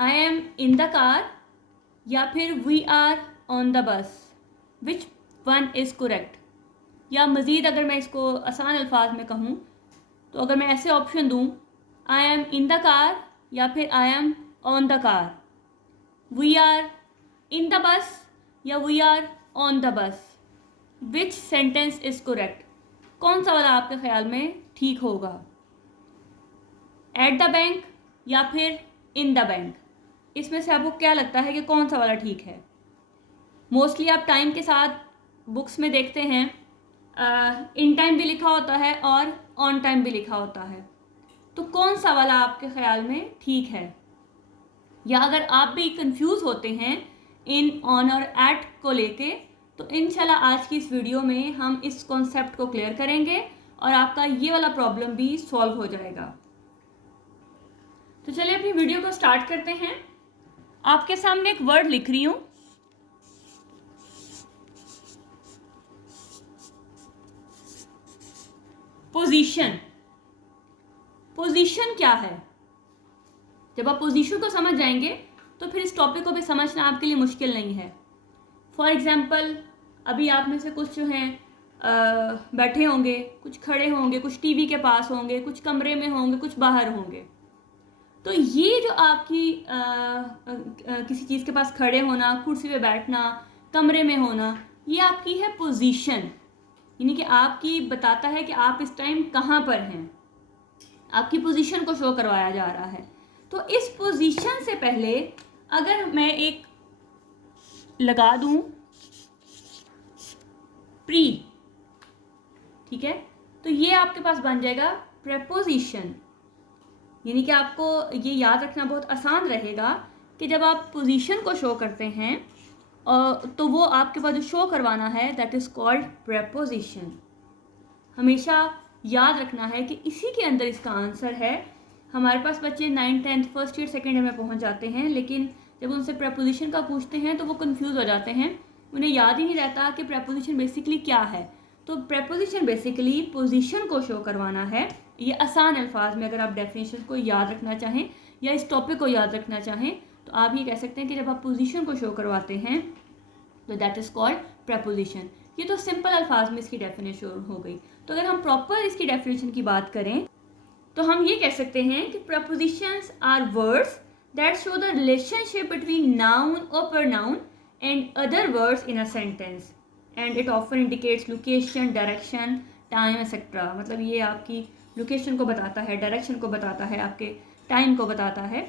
I am in the car या फिर we are on the बस, विच वन इज़ करेक्ट। या मज़ीद अगर मैं इसको आसान अल्फाज में कहूँ तो अगर मैं ऐसे ऑप्शन दूँ, I am in the car या फिर I am on the car, we are in the bus या वी आर ऑन द बस, विच सेंटेंस इज़ करेक्ट, कौन सा वाला आपके ख्याल में ठीक होगा? एट द बैंक या फिर इन द बैंक, इसमें से आपको क्या लगता है कि कौन सा वाला ठीक है? मोस्टली आप टाइम के साथ बुक्स में देखते हैं इन टाइम भी लिखा होता है और ऑन टाइम भी लिखा होता है, तो कौन सा वाला आपके ख्याल में ठीक है? या अगर आप भी कंफ्यूज होते हैं इन, ऑन और एट को लेके, तो इंशाल्लाह आज की इस वीडियो में हम इस कॉन्सेप्ट को क्लियर करेंगे और आपका ये वाला प्रॉब्लम भी सॉल्व हो जाएगा। तो चलिए अपनी वीडियो को स्टार्ट करते हैं। आपके सामने एक वर्ड लिख रही हूँ, पोजीशन। पोजीशन क्या है? जब आप पोजीशन को समझ जाएंगे तो फिर इस टॉपिक को भी समझना आपके लिए मुश्किल नहीं है। फॉर एग्जाम्पल, अभी आप में से कुछ जो हैं बैठे होंगे, कुछ खड़े होंगे, कुछ टीवी के पास होंगे, कुछ कमरे में होंगे, कुछ बाहर होंगे। तो ये जो आपकी किसी चीज़ के पास खड़े होना, कुर्सी पे बैठना, कमरे में होना, ये आपकी है पोजीशन, यानी कि आपकी बताता है कि आप इस टाइम कहाँ पर हैं, आपकी पोजीशन को शो करवाया जा रहा है। तो इस पोजीशन से पहले अगर मैं एक लगा दूं प्री, ठीक है, तो ये आपके पास बन जाएगा प्रेपोजिशन। यानी कि आपको ये याद रखना बहुत आसान रहेगा कि जब आप पोजीशन को शो करते हैं तो वो आपके पास जो शो करवाना है दैट इज़ कॉल्ड प्रेपोजिशन। हमेशा याद रखना है कि इसी के अंदर इसका आंसर है। हमारे पास बच्चे 9th 10th first year second year में पहुंच जाते हैं, लेकिन जब उनसे प्रेपोजिशन का पूछते हैं तो वो कंफ्यूज हो जाते हैं, उन्हें याद ही नहीं रहता कि प्रेपोजिशन बेसिकली क्या है। तो प्रेपोजिशन बेसिकली पोजीशन को शो करवाना है। ये आसान अल्फाज में अगर आप डेफिनेशन को याद रखना चाहें या इस टॉपिक को याद रखना चाहें तो आप ये कह सकते हैं कि जब आप पोजीशन को शो करवाते हैं तो दैट इज़ कॉल्ड प्रेपोजिशन। ये तो सिंपल अल्फाज में इसकी डेफिनेशन हो गई। तो अगर हम प्रॉपर इसकी डेफिनेशन की बात करें तो हम ये कह सकते हैं कि prepositions are words that show the relationship between noun और pronoun and other words in a sentence and it often indicates location, direction, time etcetera. मतलब ये आपकी लोकेशन को बताता है, डायरेक्शन को बताता है, आपके टाइम को बताता है।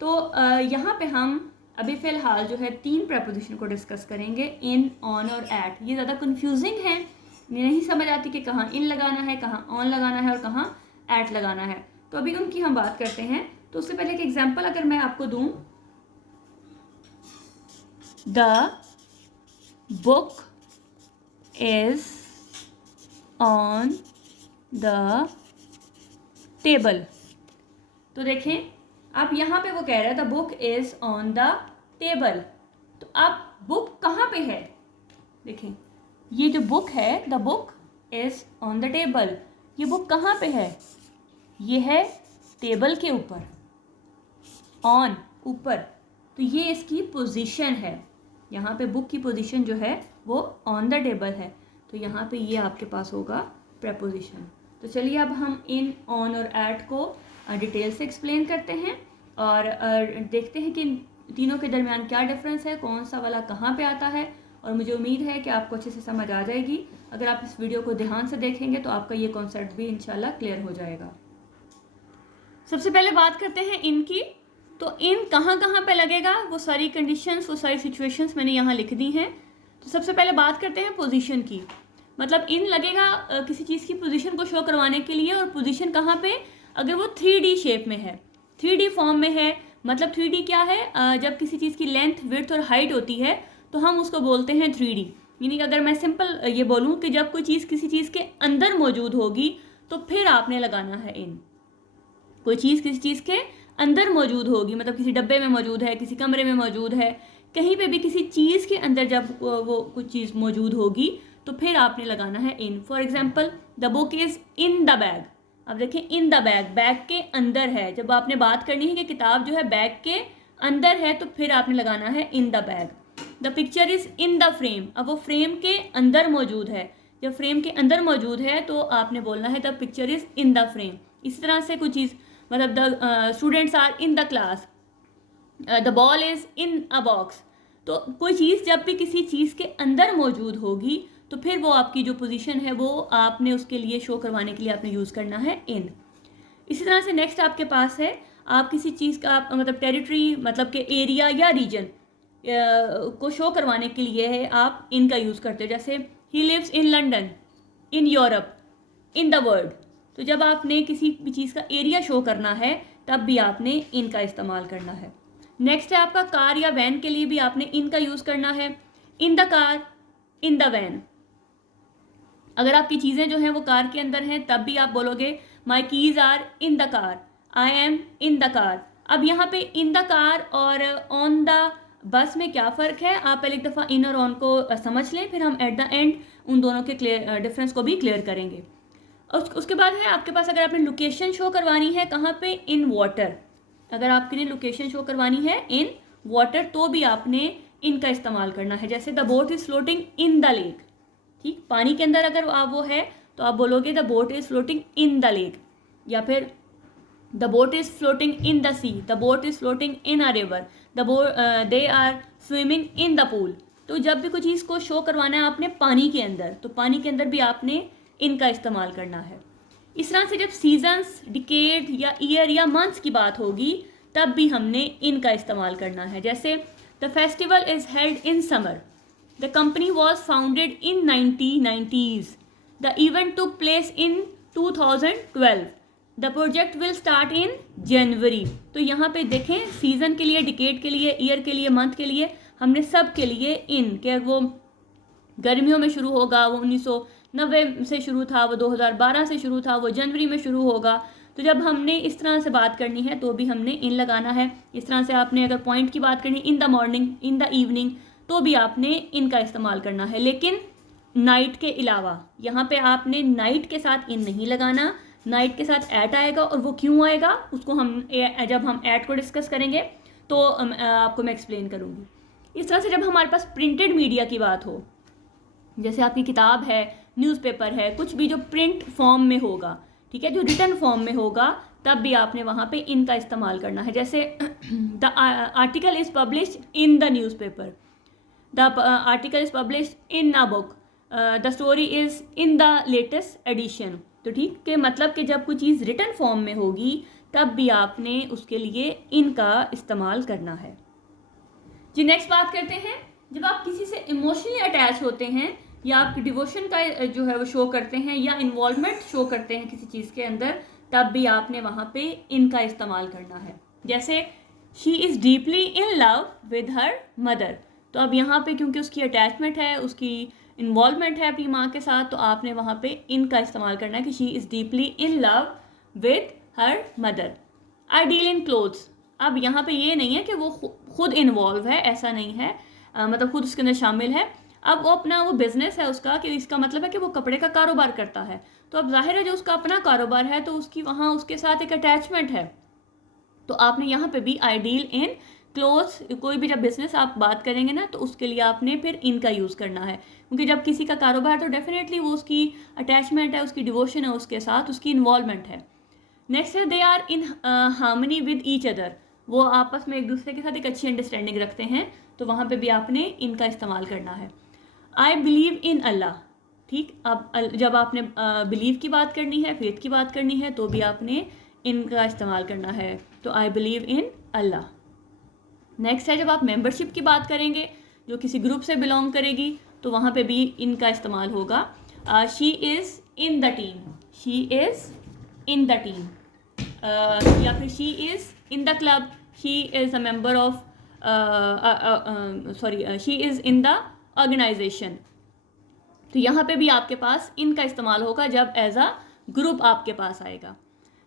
तो यहाँ पे हम अभी फ़िलहाल जो है 3 प्रपोजिशन को डिस्कस करेंगे, इन, ऑन और एट। ये ज़्यादा कंफ्यूजिंग है, नहीं समझ आती कि कहाँ इन लगाना है, कहाँ ऑन लगाना है और कहाँ एट लगाना है। तो अभी उनकी हम बात करते हैं। तो उससे पहले एक एग्जांपल अगर मैं आपको दूं, the book is on the table. तो देखें, अब यहाँ पे वो कह रहा है the book is on the table. तो अब बुक कहाँ पे है? देखें, ये जो बुक है, the book is on the table, ये बुक कहाँ पे है? ये है टेबल के ऊपर, ऑन ऊपर, तो ये इसकी पोजीशन है। यहाँ पे बुक की पोजीशन जो है वो ऑन द टेबल है, तो यहाँ पे ये आपके पास होगा प्रेपोजिशन। तो चलिए अब हम इन, ऑन और एट को डिटेल से एक्सप्लेन करते हैं और देखते हैं कि इन तीनों के दरमियान क्या डिफरेंस है, कौन सा वाला कहाँ पे आता है। और मुझे उम्मीद है कि आपको अच्छे से समझ आ जाएगी। अगर आप इस वीडियो को ध्यान से देखेंगे तो आपका ये कॉन्सेप्ट भी इंशाल्लाह क्लियर हो जाएगा। सबसे पहले बात करते हैं इन की। तो इन कहाँ कहाँ पे लगेगा, वो सारी कंडीशंस, वो सारी सिचुएशंस मैंने यहाँ लिख दी हैं। तो सबसे पहले बात करते हैं पोजीशन की। मतलब इन लगेगा किसी चीज़ की पोजीशन को शो करवाने के लिए, और पोजीशन कहाँ पे? अगर वो 3D शेप में है, 3D फॉर्म में है। मतलब 3D क्या है? जब किसी चीज़ की लेंथ, विड्थ और हाइट होती है तो हम उसको बोलते हैं 3D। यानी कि अगर मैं सिंपल ये बोलूँ कि जब कोई चीज़ किसी चीज़ के अंदर मौजूद होगी तो फिर आपने लगाना है इन। कोई चीज़ किसी चीज़ के अंदर मौजूद होगी, मतलब किसी डब्बे में मौजूद है, किसी कमरे में मौजूद है, कहीं पे भी किसी चीज़ के अंदर जब वो कुछ चीज़ मौजूद होगी तो फिर आपने लगाना है in. For example, the book is in the bag. अब देखें, इन द बैग, बैग के अंदर है। जब आपने बात करनी है कि किताब जो है बैग के अंदर है तो फिर आपने लगाना है in the bag. The picture is in the frame, अब वो फ्रेम के अंदर मौजूद है, जब फ्रेम के अंदर मौजूद है तो आपने बोलना है the picture is in the frame. इस तरह से कोई चीज़, मतलब the students are in the class, the ball is in a box. तो कोई चीज़ जब भी किसी चीज़ के अंदर मौजूद होगी तो फिर वो आपकी जो पोजीशन है वो आपने उसके लिए शो करवाने के लिए आपने यूज़ करना है इन। इसी तरह से नेक्स्ट आपके पास है, आप किसी चीज़ का मतलब टेरिटरी, मतलब के एरिया या रीजन को शो करवाने के लिए है आप इन का यूज़ करते हो। जैसे he lives in London, in Europe, in the world. तो जब आपने किसी भी चीज़ का एरिया शो करना है तब भी आपने इन का इस्तेमाल करना है। नेक्स्ट है आपका कार या वैन के लिए भी आपने इन का यूज़ करना है, in the car, in the van. अगर आपकी चीज़ें जो हैं वो कार के अंदर हैं तब भी आप बोलोगे my keys are in the car, I am in the car. अब यहाँ पे इन द कार और ऑन द बस में क्या फ़र्क है, आप पहले एक दफ़ा इन और ऑन को समझ लें, फिर हम एट द एंड उन दोनों के डिफरेंस को भी क्लियर करेंगे। उसके बाद है आपके पास, अगर आपने लोकेशन शो करवानी है कहाँ पे, इन वाटर। अगर आपके लिए लोकेशन शो करवानी है इन वाटर तो भी आपने इन का इस्तेमाल करना है। जैसे the boat is floating in the lake, ठीक, पानी के अंदर अगर आप वो है तो आप बोलोगे the boat is floating in the lake, या फिर the boat is floating in the sea, the boat is floating in a river, they are swimming in the pool. तो जब भी कोई चीज़ को शो करवाना है आपने पानी के अंदर, तो पानी के अंदर भी आपने इन का इस्तेमाल करना है। इस तरह से जब सीजन्स, डिकेड या ईयर या मंथ्स की बात होगी तब भी हमने इन का इस्तेमाल करना है। जैसे the festival is held in summer, the company was founded in 1990s, the event took place in 2012, the project will start in January. तो यहाँ पे देखें, सीज़न के लिए, डिकेड के लिए, ईयर के लिए, मंथ के लिए, हमने सब के लिए इन के, वो गर्मियों में शुरू होगा, वो 1990 से शुरू था, वो 2012 से शुरू था, वो जनवरी में शुरू होगा। तो जब हमने इस तरह से बात करनी है तो भी हमने इन लगाना है। इस तरह से आपने अगर पॉइंट की बात करनी, in the morning, in the evening, तो भी आपने इन का इस्तेमाल करना है। लेकिन नाइट के अलावा यहाँ पे आपने नाइट के साथ इन नहीं लगाना, नाइट के साथ एट आएगा, और वो क्यों आएगा उसको हम जब हम एट को डिस्कस करेंगे तो आपको मैं एक्सप्लेन करूँगी। इस तरह से जब हमारे पास प्रिंटेड मीडिया की बात हो, जैसे आपकी किताब है, न्यूज़पेपर है, कुछ भी जो प्रिंट फॉर्म में होगा, ठीक है, जो रिटन फॉर्म में होगा, तब भी आपने वहाँ पे इन का इस्तेमाल करना है। जैसे the article is published in the newspaper, the article is published in a book, the story is in the latest edition. तो ठीक है, मतलब कि जब कोई चीज़ रिटन फॉर्म में होगी तब भी आपने उसके लिए इन का इस्तेमाल करना है। जी नेक्स्ट बात करते हैं, जब आप किसी से इमोशनली अटैच होते हैं या आप डिवोशन का जो है वो शो करते हैं या इन्वॉल्वमेंट शो करते हैं किसी चीज़ के अंदर, तब भी आपने वहाँ पे इन का इस्तेमाल करना है। जैसे she is deeply in love with her mother, तो अब यहाँ पे क्योंकि उसकी अटैचमेंट है, उसकी इन्वॉल्वमेंट है अपनी माँ के साथ, तो आपने वहाँ पे इन का इस्तेमाल करना है कि she is deeply in love with her mother. I deal in clothes, अब यहाँ पे ये नहीं है कि वो खुद इन्वॉल्व है, ऐसा नहीं है, मतलब खुद उसके अंदर शामिल है। अब वो अपना वो बिज़नेस है उसका, कि इसका मतलब है कि वो कपड़े का कारोबार करता है, तो अब जाहिर है जो उसका अपना कारोबार है तो उसकी वहाँ उसके साथ एक अटैचमेंट है। तो आपने यहाँ पे भी आई डील इन क्लोथ्स, कोई भी जब बिज़नेस आप बात करेंगे ना तो उसके लिए आपने फिर इन का यूज़ करना है, क्योंकि जब किसी का कारोबार है तो डेफिनेटली वो उसकी अटैचमेंट है, उसकी डिवोशन है उसके साथ, उसकी इन्वॉल्वमेंट है। नेक्स्ट है they are in harmony with each other, वो आपस में एक दूसरे के साथ एक अच्छी अंडरस्टैंडिंग रखते हैं, तो वहाँ पे भी आपने इनका इस्तेमाल करना है। आई बिलीव इन अल्लाह, ठीक, अब जब आपने बिलीव की बात करनी है, फेथ की बात करनी है, तो भी आपने इनका इस्तेमाल करना है, तो I believe in Allah. Next है जब आप मेंबरशिप की बात करेंगे, जो किसी ग्रुप से बिलोंग करेगी, तो वहाँ पे भी इनका इस्तेमाल होगा। She is in the team, she is in the team, या फिर she is in the club, she is a member of, she is in the organisation. तो यहाँ पे भी आपके पास इनका इस्तेमाल होगा जब एज अ ग्रुप आपके पास आएगा।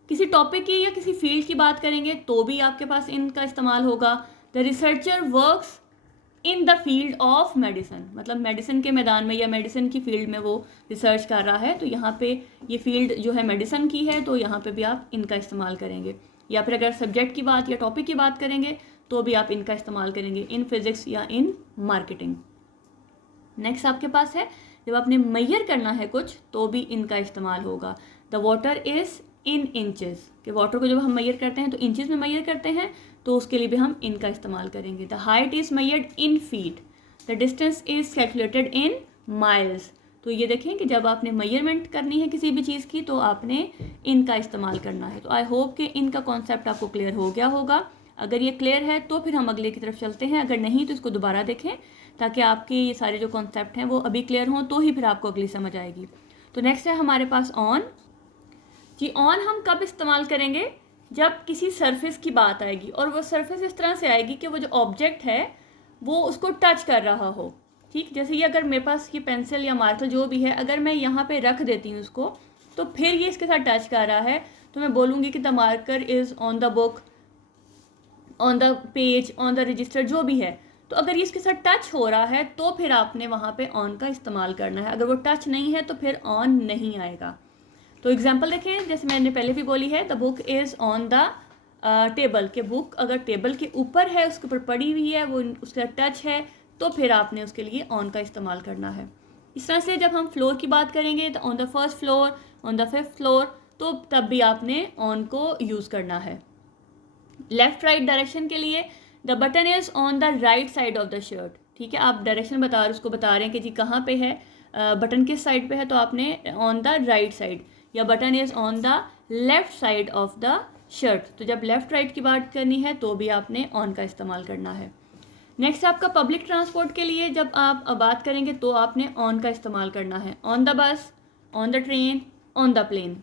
किसी टॉपिक की या किसी फील्ड की बात करेंगे तो भी आपके पास इनका इस्तेमाल होगा। The researcher works in the field of medicine, मतलब मेडिसिन के मैदान में या मेडिसिन की फील्ड में वो रिसर्च कर रहा है, तो यहाँ पे ये फील्ड जो है मेडिसिन की है, तो यहाँ पे भी आप इनका इस्तेमाल करेंगे। या फिर अगर सब्जेक्ट की बात या टॉपिक की बात करेंगे तो भी आप इनका इस्तेमाल करेंगे, इन फिजिक्स या इन मार्केटिंग। नेक्स्ट आपके पास है, जब आपने मैयर करना है कुछ तो भी इनका इस्तेमाल होगा। The water is in inches, कि वाटर को जब हम मैयर करते हैं तो इंचेस में मैयर करते हैं, तो उसके लिए भी हम इनका इस्तेमाल करेंगे। The height is measured in feet, the distance is calculated in miles. तो ये देखें कि जब आपने मेजरमेंट करनी है किसी भी चीज़ की तो आपने इनका इस्तेमाल करना है। तो आई होप कि इनका कॉन्सेप्ट आपको क्लियर हो गया होगा। अगर ये क्लियर है तो फिर हम अगले की तरफ चलते हैं, अगर नहीं तो इसको दोबारा देखें ताकि आपके ये सारे जो कॉन्सेप्ट हैं वो अभी क्लियर हों, तो ही फिर आपको अगली समझ आएगी। तो नेक्स्ट है हमारे पास ऑन। जी ऑन हम कब इस्तेमाल करेंगे, जब किसी सरफेस की बात आएगी, और वो सरफेस इस तरह से आएगी कि वो जो ऑब्जेक्ट है वो उसको टच कर रहा हो। ठीक, जैसे ये अगर मेरे पास ये पेंसिल या मार्कर जो भी है, अगर मैं यहाँ पे रख देती हूँ उसको, तो फिर ये इसके साथ टच कर रहा है, तो मैं बोलूँगी कि the marker is on the book, on the page, on the register, जो भी है। तो अगर ये इसके साथ टच हो रहा है तो फिर आपने वहाँ पे ऑन का इस्तेमाल करना है। अगर वो टच नहीं है तो फिर ऑन नहीं आएगा। तो एग्जांपल देखें, जैसे मैंने पहले भी बोली है, the book is on the table, के बुक अगर टेबल के ऊपर है, उसके ऊपर पड़ी हुई है, वो उसका टच है, तो फिर आपने उसके लिए ऑन का इस्तेमाल करना है। इस तरह से जब हम फ्लोर की बात करेंगे तो on the first floor, on the fifth floor, तो तब भी आपने ऑन को यूज़ करना है। लेफ़्ट राइट डायरेक्शन के लिए the button is on the right side of the shirt. ठीक है, आप डायरेक्शन उसको बता रहे हैं कि जी कहाँ पे है, बटन किस साइड पे है, तो आपने ऑन द राइट साइड, या button is on the left side of the shirt. तो जब लेफ़्ट राइट की बात करनी है तो भी आपने ऑन का इस्तेमाल करना है। नेक्स्ट आपका पब्लिक ट्रांसपोर्ट के लिए जब आप बात करेंगे तो आपने ऑन का इस्तेमाल करना है, on the bus, on the train, on the plane.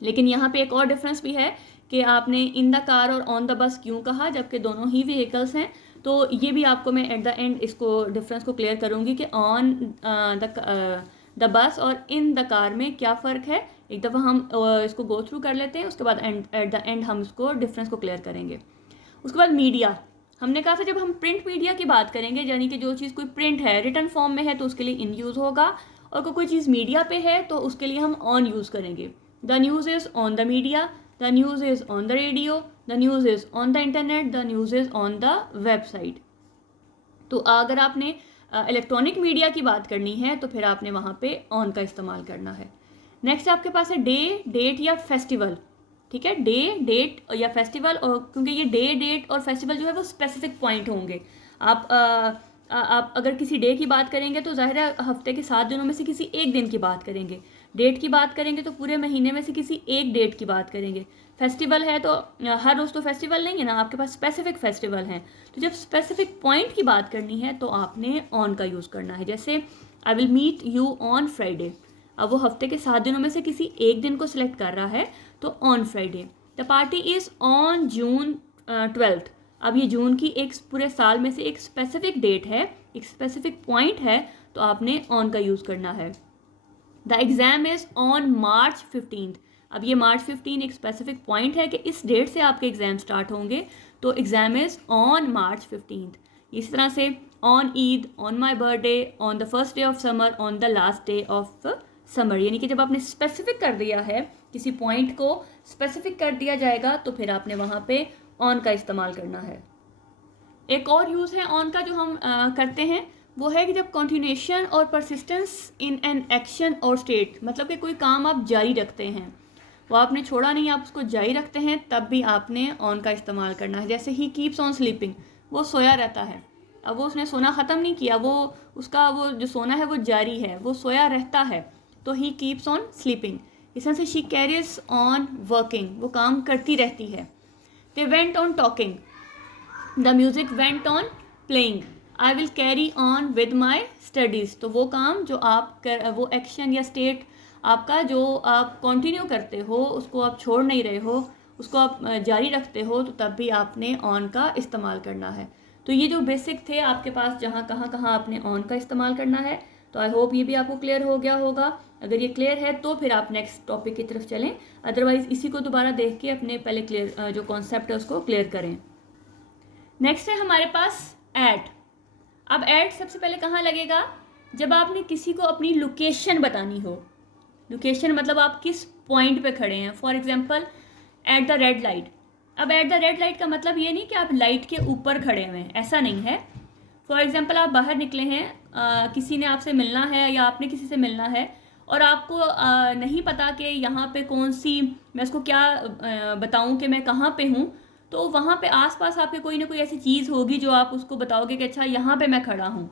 लेकिन यहाँ पे एक और डिफरेंस भी है कि आपने इन द कार और ऑन द बस क्यों कहा, जबकि दोनों ही व्हीकल्स हैं। तो ये भी आपको मैं एट द एंड इसको डिफरेंस को क्लियर करूँगी कि ऑन द बस और इन द कार में क्या फ़र्क है। एक दफ़ा हम इसको गो थ्रू कर लेते हैं, उसके बाद एट द एंड हम इसको डिफरेंस को क्लियर करेंगे। उसके बाद मीडिया, हमने कहा था जब हम प्रिंट मीडिया की बात करेंगे, यानी कि जो चीज़ कोई प्रिंट है, रिटन फॉर्म में है, तो उसके लिए इन यूज़ होगा, और कोई चीज़ मीडिया पे है तो उसके लिए हम ऑन यूज़ करेंगे। The news is on the media, the news is on the radio, the news is on the internet, the news is on the website. तो अगर आपने इलेक्ट्रॉनिक मीडिया की बात करनी है तो फिर आपने वहाँ पे ऑन का इस्तेमाल करना है। नेक्स्ट आपके पास है डे, डेट या फेस्टिवल। ठीक है, डे, डेट या फेस्टिवल, और क्योंकि ये डे, डेट और फेस्टिवल जो है वो स्पेसिफिक पॉइंट होंगे। आप अगर किसी डे की बात करेंगे तो ज़ाहिर है हफ्ते के 7 दिनों में से किसी एक दिन की बात करेंगे। डेट की बात करेंगे तो पूरे महीने में से किसी एक डेट की बात करेंगे। फेस्टिवल है तो हर रोज़ तो फेस्टिवल नहीं है ना, आपके पास स्पेसिफिक फेस्टिवल हैं। तो जब स्पेसिफिक पॉइंट की बात करनी है तो आपने ऑन का यूज़ करना है। जैसे I will meet you on Friday, अब वो हफ्ते के 7 दिनों में से किसी एक दिन को सिलेक्ट कर रहा है, तो on Friday. The party is on June 12th, अब ये जून की एक पूरे साल में से एक स्पेसिफिक डेट है, एक स्पेसिफिक पॉइंट है, तो आपने ऑन का यूज़ करना है। The exam is on March 15th, अब ये मार्च 15 एक स्पेसिफिक पॉइंट है कि इस डेट से आपके एग्ज़ाम स्टार्ट होंगे, तो exam is on March 15th। इस तरह से on Eid, on my birthday, on the first day of summer, on the last day of summer, यानी कि जब आपने स्पेसिफिक कर दिया है किसी पॉइंट को, स्पेसिफिक कर दिया जाएगा तो फिर आपने वहाँ पे ऑन का इस्तेमाल करना है। एक और यूज़ है ऑन का जो हम करते हैं, वो है कि जब कंटिन्यूएशन और परसिस्टेंस इन एन एक्शन और स्टेट, मतलब कि कोई काम आप जारी रखते हैं, वो आपने छोड़ा नहीं, आप उसको जारी रखते हैं, तब भी आपने ऑन का इस्तेमाल करना है। जैसे ही कीप्स ऑन स्लीपिंग, वो सोया रहता है, अब वो उसने सोना ख़त्म नहीं किया, वो उसका वो जो सोना है वो जारी है, वो सोया रहता है, तो ही कीप्स ऑन स्लीपिंग। इस तरह से शी कैरीज ऑन वर्किंग, वो काम करती रहती है। They went on talking, the music went on playing, I will carry on with my studies, तो वो काम जो आप वो एक्शन या स्टेट आपका जो आप कंटिन्यू करते हो, उसको आप छोड़ नहीं रहे हो, उसको आप जारी रखते हो, तो तब भी आपने ऑन का इस्तेमाल करना है। तो ये जो बेसिक थे आपके पास, जहाँ कहाँ आपने ऑन का इस्तेमाल करना है, तो आई होप ये भी आपको क्लियर हो गया होगा। अगर ये क्लियर है तो फिर आप नेक्स्ट टॉपिक की तरफ चलें, अदरवाइज़ इसी को दोबारा देख के अपने पहले क्लियर जो कॉन्सेप्ट है उसको क्लियर करें। नेक्स्ट है हमारे पास ऐट। अब ऐट सबसे पहले कहाँ लगेगा, जब आपने किसी को अपनी लोकेशन बतानी हो। लोकेशन मतलब आप किस पॉइंट पे खड़े हैं। For example eight the red light, अब एट द रेड लाइट का मतलब ये नहीं कि आप लाइट के ऊपर खड़े हुए हैं, ऐसा नहीं है। फॉर एग्जाम्पल आप बाहर निकले हैं, किसी ने आपसे मिलना है या आपने किसी से मिलना है और आपको नहीं पता कि यहाँ पे कौन सी, मैं उसको क्या बताऊँ कि मैं कहाँ पे हूँ, तो वहाँ पे आसपास आपके कोई ना कोई ऐसी चीज़ होगी जो आप उसको बताओगे कि अच्छा यहाँ पे मैं खड़ा हूँ।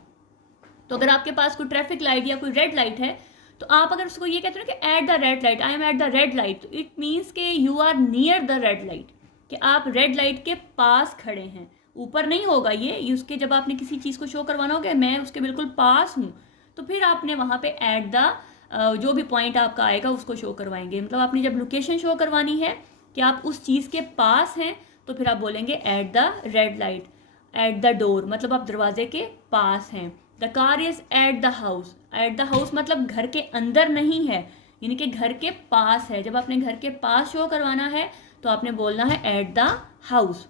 तो अगर आपके पास कोई ट्रैफिक लाइट या कोई रेड लाइट है, तो आप अगर उसको ये कहते हो ना कि at the red light, I am at the red light, तो इट मीन्स कि you are near the red light, कि आप रेड लाइट के पास खड़े हैं। ऊपर नहीं होगा ये उसके, जब आपने किसी चीज़ को शो करवाना होगा मैं उसके बिल्कुल पास हूँ, तो फिर आपने वहाँ पे एट द जो भी पॉइंट आपका आएगा उसको शो करवाएंगे। मतलब आपने जब लोकेशन शो करवानी है कि आप उस चीज़ के पास हैं, तो फिर आप बोलेंगे eight the red light, at the door मतलब आप दरवाजे के पास हैं। The car is at the house, at the house मतलब घर के अंदर नहीं है, यानी कि घर के पास है। जब आपने घर के पास शो करवाना है तो आपने बोलना है एट द हाउस।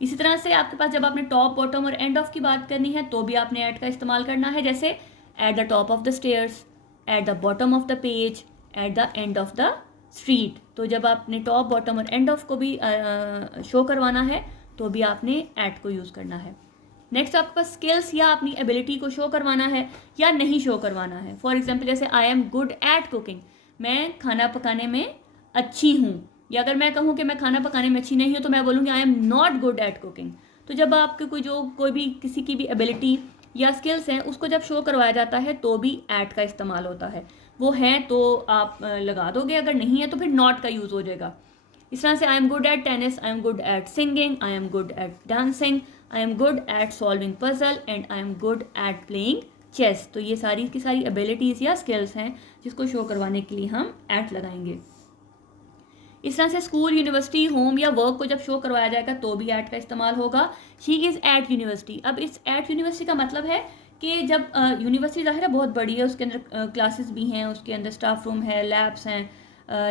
इसी तरह से आपके पास जब आपने टॉप, बॉटम और एंड ऑफ की बात करनी है तो भी आपने एट का इस्तेमाल करना है, जैसे at the top of the stairs, at the bottom of the page, at the end of the street. तो जब आपने टॉप, बॉटम और एंड ऑफ को भी शो करवाना है तो भी आपने एट को यूज़ करना है। नेक्स्ट आपके पास स्किल्स या अपनी एबिलिटी को शो करवाना है या नहीं शो करवाना है। फॉर एग्जाम्पल जैसे आई एम गुड एट कुकिंग, मैं खाना पकाने में अच्छी हूँ, या अगर मैं कहूँ कि मैं खाना पकाने में अच्छी नहीं हूँ तो मैं बोलूँगी I am not good at cooking. तो जब आपके कोई भी किसी की भी एबिलिटी या स्किल्स हैं उसको जब शो करवाया जाता है तो भी एट का इस्तेमाल होता है। वो हैं तो आप लगा दोगे, अगर नहीं है तो फिर नॉट का यूज़ हो जाएगा। इस तरह से I am good at tennis, I am good at singing, I am good at dancing, I am good at solving puzzle and I am good at playing chess. तो ये सारी की सारी एबिलिटीज़ या स्किल्स हैं जिसको शो करवाने के लिए हम एट लगाएंगे। इस तरह से स्कूल, यूनिवर्सिटी, होम या वर्क को जब शो करवाया जाएगा तो भी एट का इस्तेमाल होगा। शी इज़ एट यूनिवर्सिटी, अब इस एट यूनिवर्सिटी का मतलब है कि जब यूनिवर्सिटी ज़ाहिर है बहुत बड़ी है, उसके अंदर क्लासेस भी हैं, उसके अंदर स्टाफ रूम है, लैब्स हैं,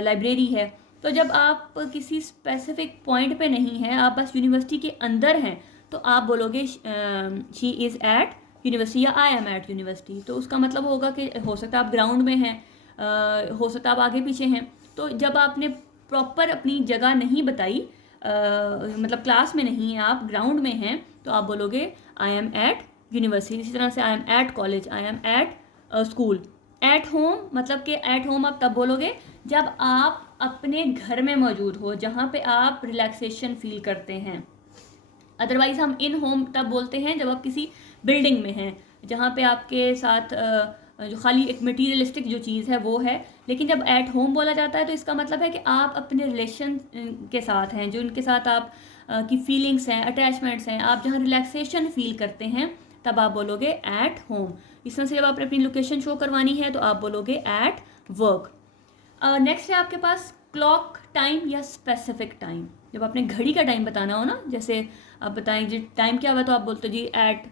लाइब्रेरी है। तो जब आप किसी स्पेसिफिक पॉइंट पे नहीं हैं, आप बस यूनिवर्सिटी के अंदर हैं, तो आप बोलोगे शी इज़ एट यूनिवर्सिटी या आई एम एट यूनिवर्सिटी। तो उसका मतलब होगा कि हो सकता है आप ग्राउंड में हैं, हो सकता है आप आगे पीछे हैं। तो जब आपने प्रॉपर अपनी जगह नहीं बताई, मतलब क्लास में नहीं है, आप ग्राउंड में हैं, तो आप बोलोगे आई एम एट यूनिवर्सिटी। इसी तरह से I am at college, I am at school. At home मतलब कि एट होम आप तब बोलोगे जब आप अपने घर में मौजूद हो, जहाँ पे आप रिलैक्सेशन फील करते हैं। अदरवाइज़ हम इन होम तब बोलते हैं जब आप किसी बिल्डिंग में हैं, जहाँ पे आपके साथ जो खाली एक मटीरियलिस्टिक जो चीज़ है वो है। लेकिन जब एट होम बोला जाता है तो इसका मतलब है कि आप अपने रिलेशन के साथ हैं, जो उनके साथ आप की फीलिंग्स हैं, अटैचमेंट्स हैं, आप जहाँ रिलैक्सेशन फील करते हैं, तब आप बोलोगे एट होम। इस तरह से जब आपने अपनी लोकेशन शो करवानी है तो आप बोलोगे एट वर्क। नेक्स्ट है आपके पास क्लॉक टाइम या स्पेसिफिक टाइम। जब आपने घड़ी का टाइम बताना हो ना, जैसे आप बताएं जी टाइम क्या हुआ, तो आप बोलते हो जी एट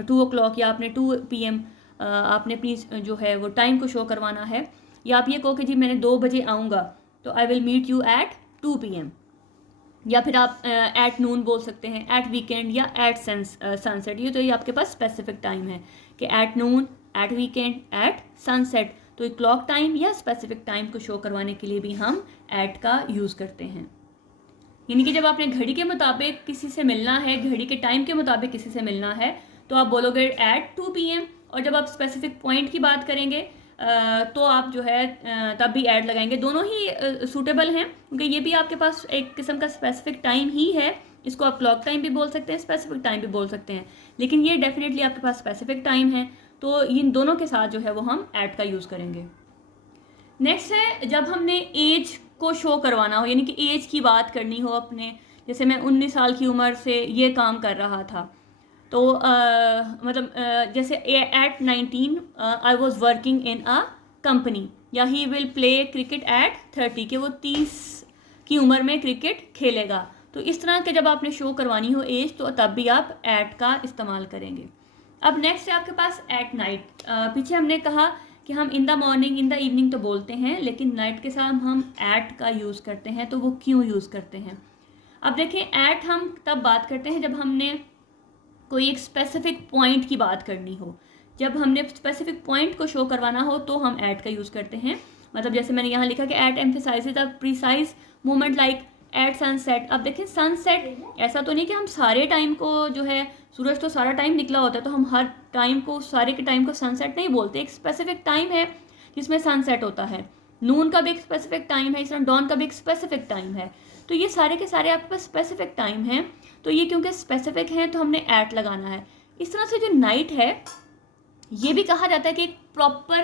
2 o'clock, या आपने 2 PM आपने अपनी जो है वो टाइम को शो करवाना है। या आप ये कहो कि जी मैंने 2 बजे आऊँगा, तो I will meet you at 2 PM। या फिर आप एट नून बोल सकते हैं, एट वीकेंड या एट सनसेट। ये आपके पास स्पेसिफिक टाइम है कि at noon, at weekend, at sunset. तो क्लॉक टाइम या स्पेसिफिक टाइम को शो करवाने के लिए भी हम एट का यूज़ करते हैं। यानी कि जब आपने घड़ी के मुताबिक किसी से मिलना है, घड़ी के टाइम के मुताबिक किसी से मिलना है, तो आप बोलोगे एट 2 PM। और जब आप स्पेसिफिक पॉइंट की बात करेंगे तो आप जो है तब भी ऐड लगाएंगे। दोनों ही सूटेबल हैं, क्योंकि ये भी आपके पास एक किस्म का स्पेसिफिक टाइम ही है। इसको आप क्लॉक टाइम भी बोल सकते हैं, स्पेसिफिक टाइम भी बोल सकते हैं, लेकिन ये डेफिनेटली आपके पास स्पेसिफिक टाइम है, तो इन दोनों के साथ जो है वो हम ऐड का यूज़ करेंगे। नेक्स्ट है जब हमने एज को शो करवाना हो, यानी कि एज की बात करनी हो अपने, जैसे मैं 19 साल की उम्र से ये काम कर रहा था, तो मतलब जैसे at 19 I was working in a company, या he will play cricket at 30, कि वो 30 की उम्र में क्रिकेट खेलेगा। तो इस तरह के जब आपने शो करवानी हो एज, तो तब भी आप एट का इस्तेमाल करेंगे। अब नेक्स्ट है आपके पास एट नाइट। पीछे हमने कहा कि हम in the morning, in the evening तो बोलते हैं, लेकिन नाइट के साथ हम एट का यूज़ करते हैं। तो वो क्यों यूज़ करते हैं? अब देखें, एट हम तब बात करते हैं जब हमने कोई एक स्पेसिफिक पॉइंट की बात करनी हो। जब हमने स्पेसिफिक पॉइंट को शो करवाना हो तो हम एट का यूज़ करते हैं। मतलब जैसे मैंने यहाँ लिखा कि at emphasises the precise moment like at sunset. अब देखें सनसेट, ऐसा तो नहीं कि हम सारे टाइम को जो है, सूरज तो सारा टाइम निकला होता है तो हम हर टाइम को, सारे के टाइम को सनसेट नहीं बोलते। एक स्पेसिफिक टाइम है जिसमें सनसेट होता है। नून का भी एक स्पेसिफिक टाइम है, इस तरह डॉन का भी एक स्पेसिफिक टाइम है। तो ये सारे के सारे आपके पास स्पेसिफिक टाइम है, तो ये क्योंकि स्पेसिफिक हैं तो हमने एट लगाना है। इस तरह से जो नाइट है ये भी कहा जाता है कि एक प्रॉपर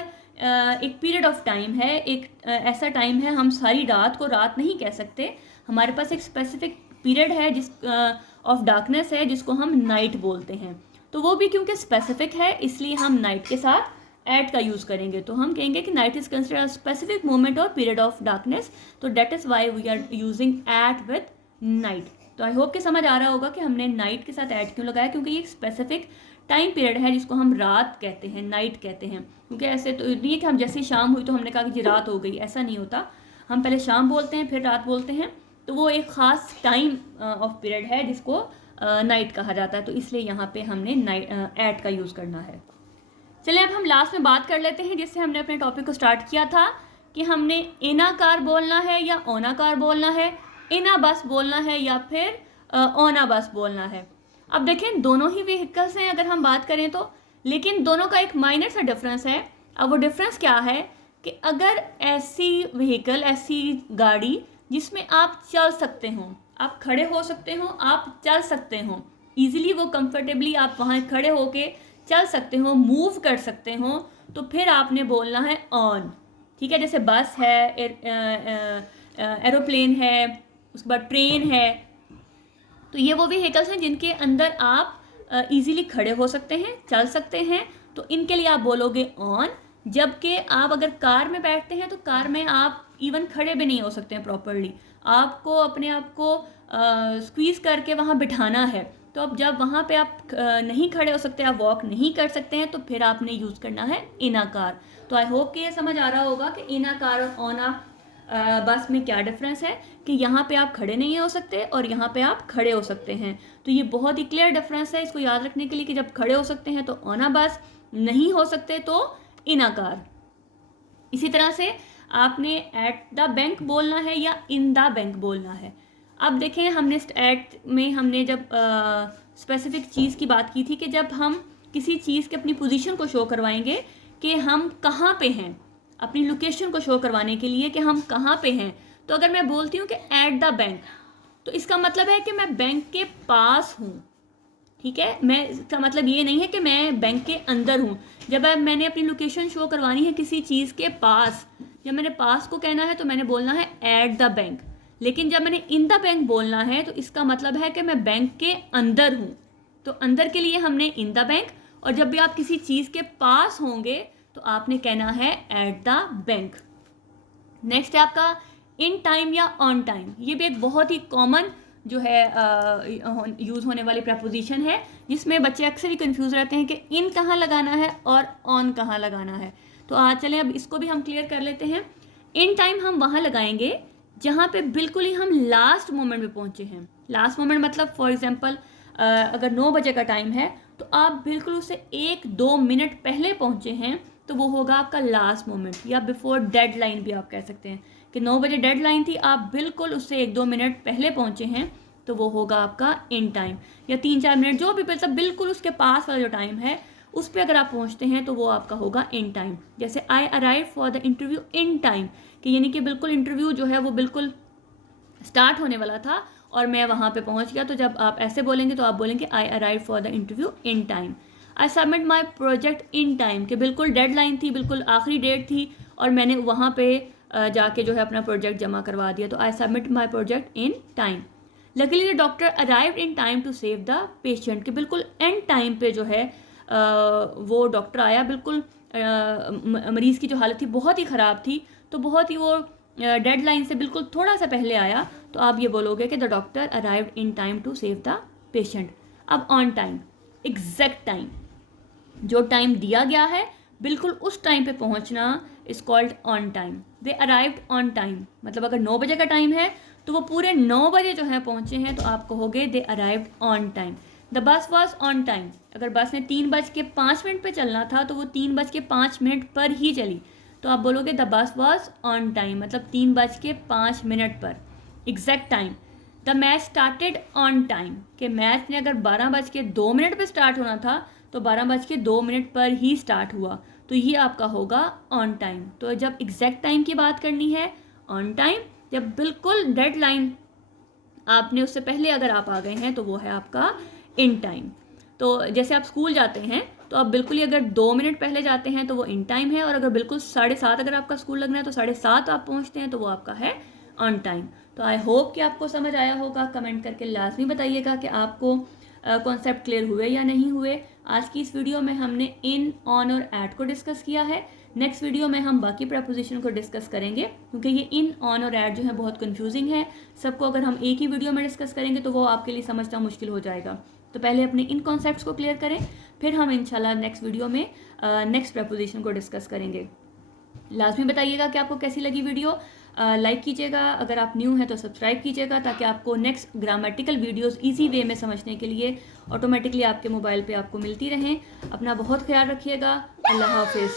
एक पीरियड ऑफ टाइम है, एक ऐसा टाइम है, हम सारी रात को रात नहीं कह सकते, हमारे पास एक स्पेसिफिक पीरियड है जिस ऑफ डार्कनेस है जिसको हम नाइट बोलते हैं। तो वो भी क्योंकि स्पेसिफिक है इसलिए हम नाइट के साथ एट का यूज़ करेंगे। तो हम कहेंगे कि night is considered a specific moment और पीरियड ऑफ डार्कनेस, तो that is why we are using at with night. तो आई होप कि समझ आ रहा होगा कि हमने नाइट के साथ एट क्यों लगाया, क्योंकि ये एक स्पेसिफिक टाइम पीरियड है जिसको हम रात कहते हैं, नाइट कहते हैं। क्योंकि ऐसे तो नहीं है कि हम जैसे शाम हुई तो हमने कहा कि जी रात हो गई, ऐसा नहीं होता। हम पहले शाम बोलते हैं फिर रात बोलते हैं, तो वो एक ख़ास टाइम ऑफ पीरियड है जिसको नाइट कहा जाता है। तो इसलिए यहाँ पे हमने नाइट एट का यूज़ करना है। चलिए अब हम लास्ट में बात कर लेते हैं जिससे हमने अपने टॉपिक को स्टार्ट किया था कि हमने इनाकार बोलना है या ओनाकार बोलना है, इना बस बोलना है या फिर ओना बस बोलना है। अब देखें दोनों ही व्हीकल्स हैं अगर हम बात करें तो, लेकिन दोनों का एक माइनर सा डिफरेंस है। अब वो डिफरेंस क्या है कि अगर ऐसी व्हीकल, ऐसी गाड़ी जिसमें आप चल सकते हो, आप खड़े हो सकते हो, आप चल सकते हो ईजिली, वो कंफर्टेबली आप वहाँ खड़े होके चल सकते हो, मूव कर सकते हो, तो फिर आपने बोलना है ऑन। ठीक है, जैसे बस है, एरोप्लेन है, उसके बाद ट्रेन है, तो ये वो व्हीकल्स हैं जिनके अंदर आप इजीली खड़े हो सकते हैं, चल सकते हैं, तो इनके लिए आप बोलोगे ऑन। जबकि आप अगर कार में बैठते हैं तो कार में आप इवन खड़े भी नहीं हो सकते हैं प्रॉपरली, आपको अपने आप को स्क्वीज़ करके वहाँ बिठाना है। तो अब जब वहाँ पे आप नहीं खड़े हो सकते, आप वॉक नहीं कर सकते हैं, तो फिर आपने यूज़ करना है इनाकार। तो आई होप कि ये समझ आ रहा होगा कि इनाकार और ओना बस में क्या डिफरेंस है, कि यहाँ पे आप खड़े नहीं हो सकते और यहाँ पे आप खड़े हो सकते हैं। तो ये बहुत ही क्लियर डिफरेंस है, इसको याद रखने के लिए कि जब खड़े हो सकते हैं तो ओना बस, नहीं हो सकते तो इनाकार। इसी तरह से आपने एट द बैंक बोलना है या इन द बैंक बोलना है। अब देखें हमने एट में हमने जब स्पेसिफिक चीज़ की बात की थी कि जब हम किसी चीज़ के अपनी पोजीशन को शो करवाएंगे कि हम कहाँ पे हैं, अपनी लोकेशन को शो करवाने के लिए कि हम कहाँ पे हैं, तो अगर मैं बोलती हूँ कि एट द बैंक, तो इसका मतलब है कि मैं बैंक के पास हूँ। ठीक है, मैं, इसका मतलब ये नहीं है कि मैं बैंक के अंदर हूँ। जब मैंने अपनी लोकेशन शो करवानी है किसी चीज़ के पास, जब मैंने पास को कहना है तो मैंने बोलना है एट द बैंक। लेकिन जब मैंने इन द बैंक बोलना है तो इसका मतलब है कि मैं बैंक के अंदर हूँ। तो अंदर के लिए हमने इन द बैंक, और जब भी आप किसी चीज़ के पास होंगे तो आपने कहना है एट द बैंक। नेक्स्ट है आपका इन टाइम या ऑन टाइम। ये भी एक बहुत ही कॉमन जो है यूज़ होने वाली प्रपोजिशन है, जिसमें बच्चे अक्सर ही कंफ्यूज रहते हैं कि इन कहाँ लगाना है और ऑन कहाँ लगाना है। तो आज चलें अब इसको भी हम क्लियर कर लेते हैं। इन टाइम हम वहाँ लगाएंगे जहाँ पे बिल्कुल ही हम लास्ट मोमेंट में पहुँचे हैं। लास्ट मोमेंट मतलब फॉर एग्जांपल अगर 9 बजे का टाइम है तो आप बिल्कुल उससे 1-2 मिनट पहले पहुँचे हैं तो वो होगा आपका लास्ट मोमेंट, या बिफोर डेडलाइन भी आप कह सकते हैं कि 9 बजे डेडलाइन थी, आप बिल्कुल उससे 1-2 मिनट पहले पहुँचे हैं तो वो होगा आपका इन टाइम। या 3-4 मिनट जो भी, मतलब बिल्कुल उसके पास वाला जो टाइम है उस पर अगर आप पहुँचते हैं तो वो आपका होगा इन टाइम। जैसे आई arrive for the interview in time, कि यानी कि बिल्कुल इंटरव्यू जो है वो बिल्कुल स्टार्ट होने वाला था और मैं वहाँ पे पहुँच गया। तो जब आप ऐसे बोलेंगे तो आप बोलेंगे आई arrive for the interview in time. I submit my project in time, कि बिल्कुल डेडलाइन थी, बिल्कुल आखिरी डेट थी और मैंने वहाँ पे जाके जो है अपना प्रोजेक्ट जमा करवा दिया। तो I submit my project in time. Luckily the doctor arrived in time to save the patient, कि बिल्कुल एंड टाइम पे जो है वो डॉक्टर आया, बिल्कुल मरीज़ की जो हालत थी बहुत ही ख़राब थी, तो बहुत ही वो डेडलाइन से बिल्कुल थोड़ा सा पहले आया। तो आप ये बोलोगे कि the doctor arrived in time to save the patient. अब ऑन टाइम, एग्जैक्ट टाइम, जो टाइम दिया गया है बिल्कुल उस टाइम पे पहुंचना is called on time. They arrived on time, मतलब अगर 9 बजे का टाइम है तो वो पूरे 9 बजे जो है पहुंचे हैं, तो आप कहोगे they arrived on time. The bus was on time, अगर बस ने 3:05 पे चलना था तो वो 3:05 पर ही चली, तो आप बोलोगे the bus was on time, मतलब 3:05 पर। Exact time, the match started on time, कि मैच ने अगर 12:02 पर स्टार्ट होना था तो 12:02 पर ही स्टार्ट हुआ, तो ये आपका होगा ऑन टाइम। तो जब एग्जैक्ट टाइम की बात करनी है ऑन टाइम, जब बिल्कुल डेड लाइन आपने उससे पहले अगर आप आ गए हैं तो वो है आपका इन टाइम। तो जैसे आप स्कूल जाते हैं तो आप बिल्कुल ही अगर 2 मिनट पहले जाते हैं तो वो इन टाइम है, और अगर बिल्कुल 7:30 अगर आपका स्कूल लगना है तो 7:30 आप पहुंचते हैं तो वो आपका है ऑन टाइम। तो आई होप कि आपको समझ आया होगा। कमेंट करके लाजमी बताइएगा कि आपको कॉन्सेप्ट क्लियर हुए या नहीं हुए। आज की इस वीडियो में हमने इन, ऑन और एट को डिस्कस किया है। नेक्स्ट वीडियो में हम बाकी प्रपोजिशन को डिस्कस करेंगे, क्योंकि ये इन, ऑन और एट जो है बहुत कंफ्यूजिंग है। सबको अगर हम एक ही वीडियो में डिस्कस करेंगे तो वो आपके लिए समझना मुश्किल हो जाएगा। तो पहले अपने इन कॉन्सेप्ट्स को क्लियर करें, फिर हम इंशाल्लाह नेक्स्ट वीडियो में नेक्स्ट प्रपोजिशन को डिस्कस करेंगे। लाजमी बताइएगा कि आपको कैसी लगी वीडियो। लाइक कीजिएगा, अगर आप न्यू हैं तो सब्सक्राइब कीजिएगा, ताकि आपको next grammatical videos easy way में समझने के लिए ऑटोमेटिकली आपके मोबाइल पे आपको मिलती रहें। अपना बहुत ख्याल रखिएगा। अल्लाह हाफिज़।